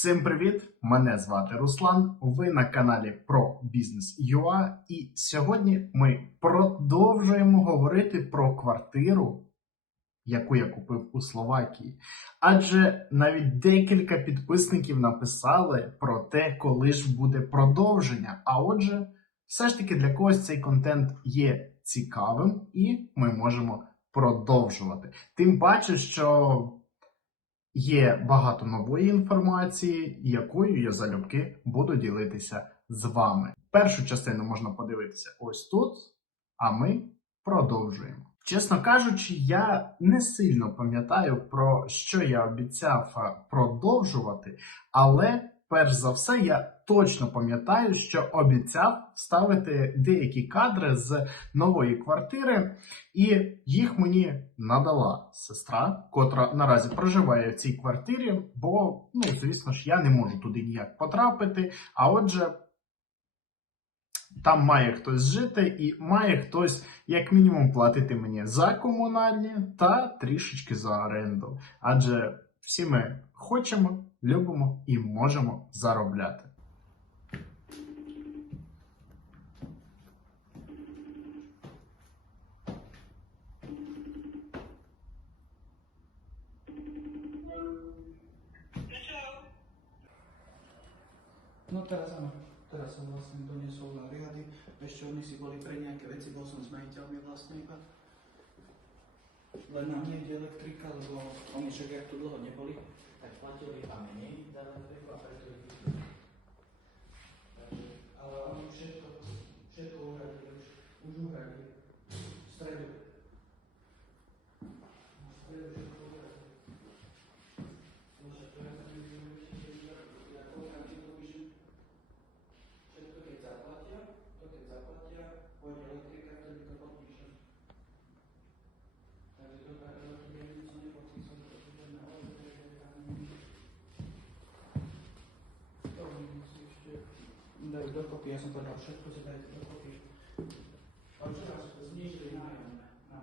Всім привіт! Мене звати Руслан. Ви на каналі про бізнес ЮА. І сьогодні ми продовжуємо говорити про квартиру, яку я купив у Словакії. Адже навіть декілька підписників написали про те, коли ж буде продовження. А отже, все ж таки для когось цей контент є цікавим, і ми можемо продовжувати. Тим паче, що. Є багато нової інформації, якою я залюбки буду ділитися з вами. Першу частину можна подивитися ось тут, а ми продовжуємо. Чесно кажучи, я не сильно пам'ятаю про що я обіцяв продовжувати, але перш за все я точно пам'ятаю, що обіцяв ставити деякі кадри з нової квартири, і їх мені надала сестра, котра наразі проживає в цій квартирі, бо, ну, звісно ж, я не можу туди ніяк потрапити. А отже, там має хтось жити, і має хтось, як мінімум, платити мені за комунальні та трішечки за оренду. Адже всі ми хочемо, любимо і можемо заробляти. No teraz áno. Teraz sa vlastne doniesol na riady. Ešte oni si boli pre nejaké veci, bol som s majiteľmi vlastne iba. Len nám nejde elektrika, lebo oni však jak tu dlho neboli, tak platili a menej za elektriku a preto ich. Takže, ale oni všetko uhradili, už, už uhradili. V stredu. V stredu všetko uhradili. Môže to ja tam neviem, ešte, že ja koľkám ti to píšem, Všetko keď zaplatia, to keď zaplatia, pôjde elektrika, vtedy to podpíšem. Takže to tak, že to je nič nepodpísal, to je ten na elektrike, tam To mi musí ešte dajú dokopy, ja som to dal všetko, si dajte dokopy. A už raz znižili nájomné na,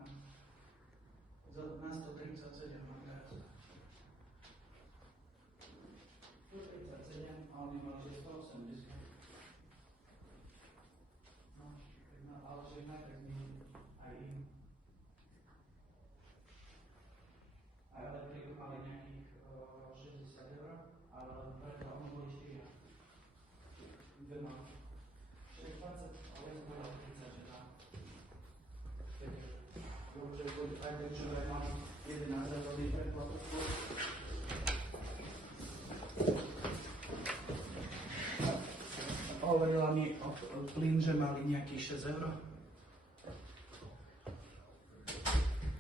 za, na 137 na teraz. 137 a oni mali že 180. No, no, ale že najprv znižili aj im. A elektriku mali nejakých uh, 60 eur, ale preto oni boli 4. Doma. 620, ale ja som povedal 30, že dá. Takže boli aj ten človek mal 11 eur preplatok. Hovorila mi o, plyn, že mali nejakých 6 eur.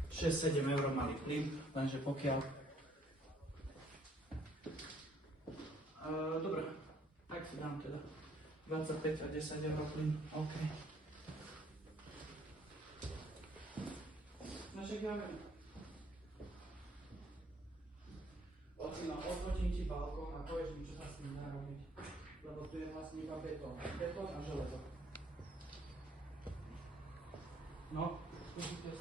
6-7 eur mali plyn, lenže pokiaľ... Uh, dobre, tak si dám teda 25 a 10 eur plyn, OK. No však ja viem. Odfočím ti balkón a povieš mi, čo sa s ním dá robiť. Lebo tu je vlastne iba betón. Betón a železo. No, tu sú tie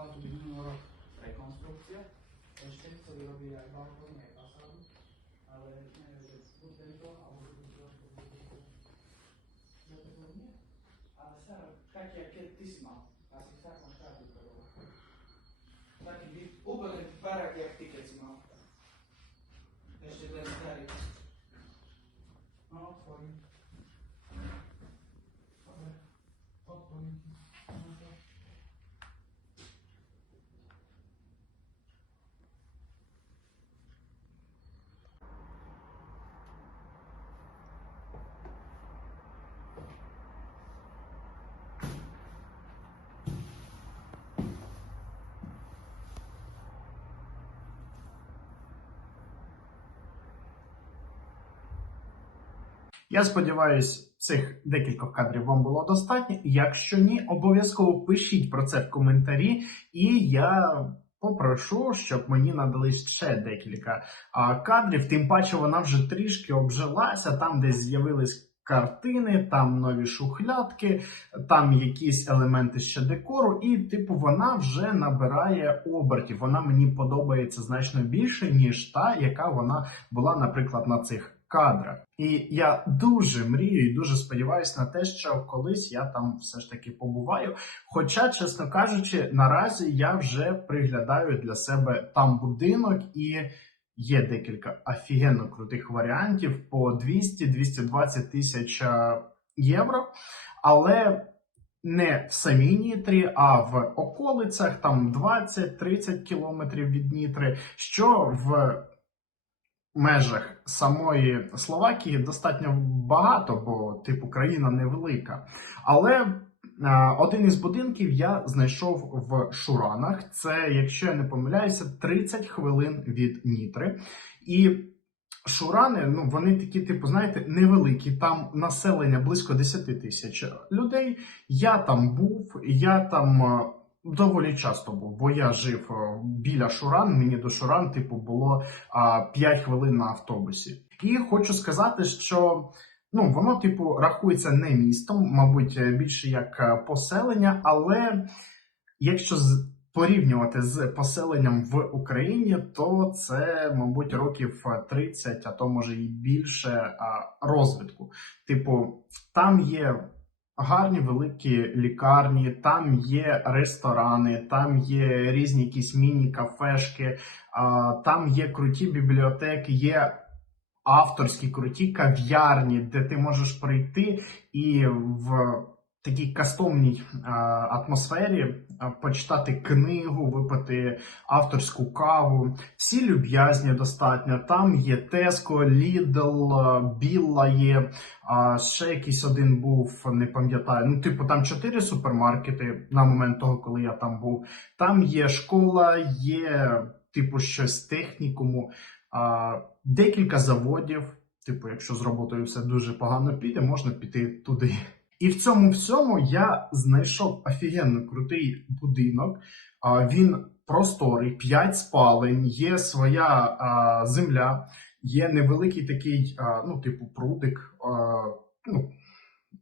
mala tu minulý rok rekonstrukcia. Ešte chceli robiť aj balkóny, aj fasádu, ale neviem, že buď tento, alebo bude trošku Ja to nie? Ale staré, taký, keď ty si mal. Asi v takom štátu to bolo. Taký by, úplne barák, jak ty, keď si mal. Ešte ten starý. No, otvorím. Dobre. Otvorím. Я сподіваюся, цих декількох кадрів вам було достатньо. Якщо ні, обов'язково пишіть про це в коментарі, і я попрошу, щоб мені надали ще декілька а, кадрів. Тим паче вона вже трішки обжилася, там десь з'явились. Картини, там нові шухлядки, там якісь елементи ще декору, і типу вона вже набирає обертів. Вона мені подобається значно більше, ніж та, яка вона була, наприклад, на цих кадрах. І я дуже мрію і дуже сподіваюся на те, що колись я там все ж таки побуваю. Хоча, чесно кажучи, наразі я вже приглядаю для себе там будинок і. Є декілька офігенно крутих варіантів по 200-220 тисяч е, євро, але не в самій Нітрі, а в околицях там 20-30 кілометрів від Днітри, що в межах самої Словакії достатньо багато, бо типу країна невелика. Але е, один із будинків я знайшов в Шуранах. Це, якщо я не помиляюся, 30 хвилин від Нітри. І Шурани, ну вони такі, типу, знаєте, невеликі. Там населення близько 10 тисяч людей. Я там був, я там е, доволі часто був, бо я жив е, біля Шуран. Мені до Шуран, типу, було а, 5 хвилин на автобусі. І хочу сказати, що ну воно, типу, рахується не містом, мабуть, е, більше як е, поселення, але якщо з порівнювати з поселенням в Україні, то це, мабуть, років 30, а то може і більше розвитку. Типу, там є гарні великі лікарні, там є ресторани, там є різні якісь міні-кафешки, там є круті бібліотеки, є. Авторські круті кав'ярні, де ти можеш прийти і в такій кастомній атмосфері почитати книгу, випити авторську каву. Всі люб'язні достатньо. Там є Tesco, Lidl, Біла є. А ще якийсь один був, не пам'ятаю. Ну, типу, там чотири супермаркети на момент того, коли я там був. Там є школа, є типу щось технікуму, а, декілька заводів. Типу, якщо з роботою все дуже погано піде, можна піти туди. І в цьому всьому я знайшов офігенно крутий будинок. Він просторий, 5 спалень, є своя а, земля, є невеликий такий, а, ну, типу, прудик. А, ну,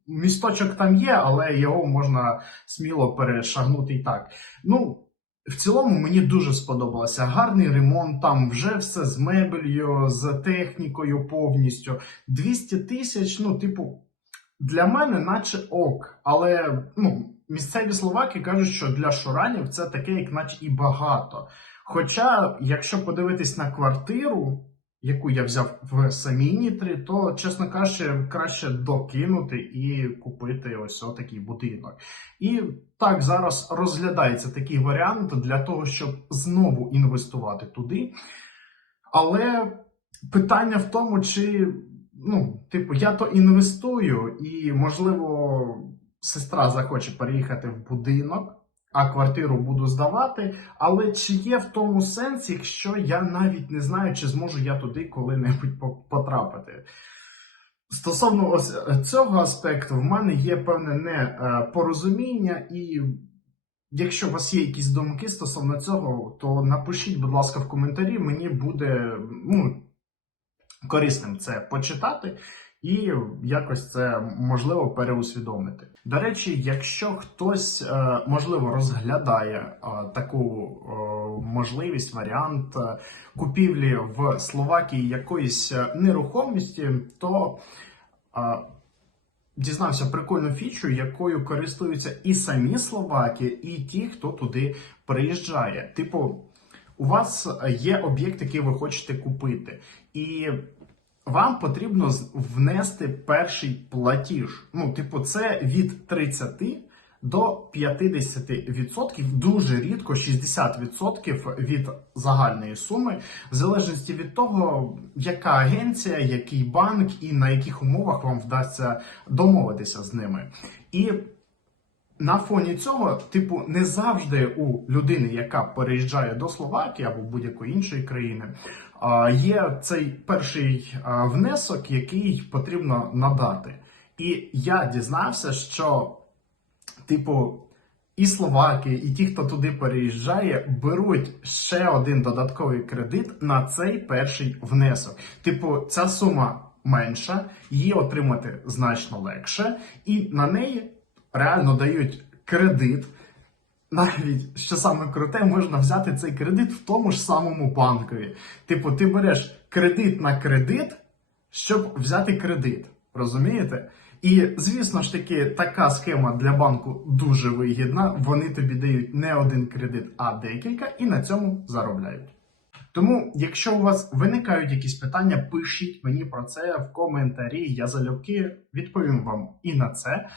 місточок там є, але його можна сміло перешагнути і так. Ну, в цілому мені дуже сподобалося. Гарний ремонт, там вже все з мебелью, з технікою повністю. 200 тисяч, ну, типу, для мене, наче ок. Але ну, місцеві словаки кажуть, що для шуранів це таке, як наче і багато. Хоча, якщо подивитись на квартиру, яку я взяв в самій Нітрі, то, чесно кажучи, краще докинути і купити ось отакий будинок. І так зараз розглядається такий варіант для того, щоб знову інвестувати туди. Але питання в тому, чи ну, типу, я то інвестую, і, можливо, сестра захоче переїхати в будинок, а квартиру буду здавати. Але чи є в тому сенс, якщо я навіть не знаю, чи зможу я туди коли-небудь потрапити? Стосовно ось е, цього аспекту, в мене є певне непорозуміння, і якщо у вас є якісь думки стосовно цього, то напишіть, будь ласка, в коментарі. Мені буде ну, корисним це почитати і якось це можливо переусвідомити. До речі, якщо хтось е, можливо розглядає е, таку е, можливість, варіант купівлі в Словакії якоїсь нерухомості, то дізнався прикольну фічу, якою користуються і самі словаки, і ті, хто туди приїжджає. Типу, у вас є об'єкт, який ви хочете купити, і вам потрібно внести перший платіж. Ну, типу, це від 30 до 50%, дуже рідко 60% від загальної суми, в залежності від того, яка агенція, який банк і на яких умовах вам вдасться домовитися з ними. І на фоні цього, типу, не завжди у людини, яка переїжджає до Словакії або будь-якої іншої країни, є цей перший внесок, який потрібно надати. І я дізнався, що, типу, і словаки, і ті, хто туди переїжджає, беруть ще один додатковий кредит на цей перший внесок. Типу, ця сума менша, її отримати значно легше, і на неї реально дають кредит. Навіть що саме круте, можна взяти цей кредит в тому ж самому банкові. Типу, ти береш кредит на кредит, щоб взяти кредит. Розумієте? І звісно ж таки, така схема для банку дуже вигідна. Вони тобі дають не один кредит, а декілька, і на цьому заробляють. Тому, якщо у вас виникають якісь питання, пишіть мені про це в коментарі. Я залюбки відповім вам і на це.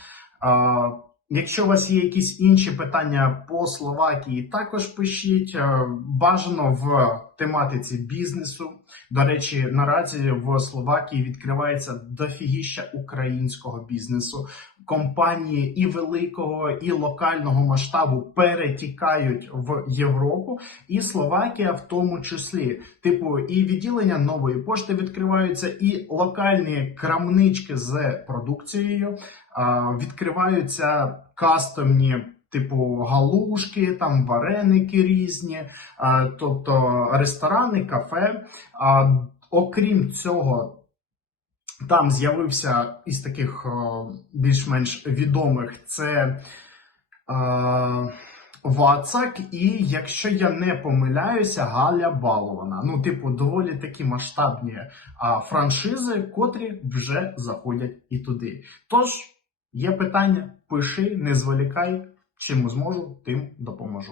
Якщо у вас є якісь інші питання по Словакії, також пишіть Е, бажано в тематиці бізнесу. До речі, наразі в Словакії відкривається дофігіща українського бізнесу. Компанії і великого, і локального масштабу перетікають в Європу, і Словакія в тому числі. Типу, і відділення нової пошти відкриваються, і локальні крамнички з продукцією а, відкриваються кастомні. Типу галушки, там вареники різні, а, тобто ресторани, кафе. А, окрім цього, там з'явився із таких о, більш-менш відомих це е, Вацак, і якщо я не помиляюся, Галя Балована. Ну, типу, доволі такі масштабні а, франшизи, котрі вже заходять і туди. Тож, є питання, пиши, не зволікай, чим зможу, тим допоможу.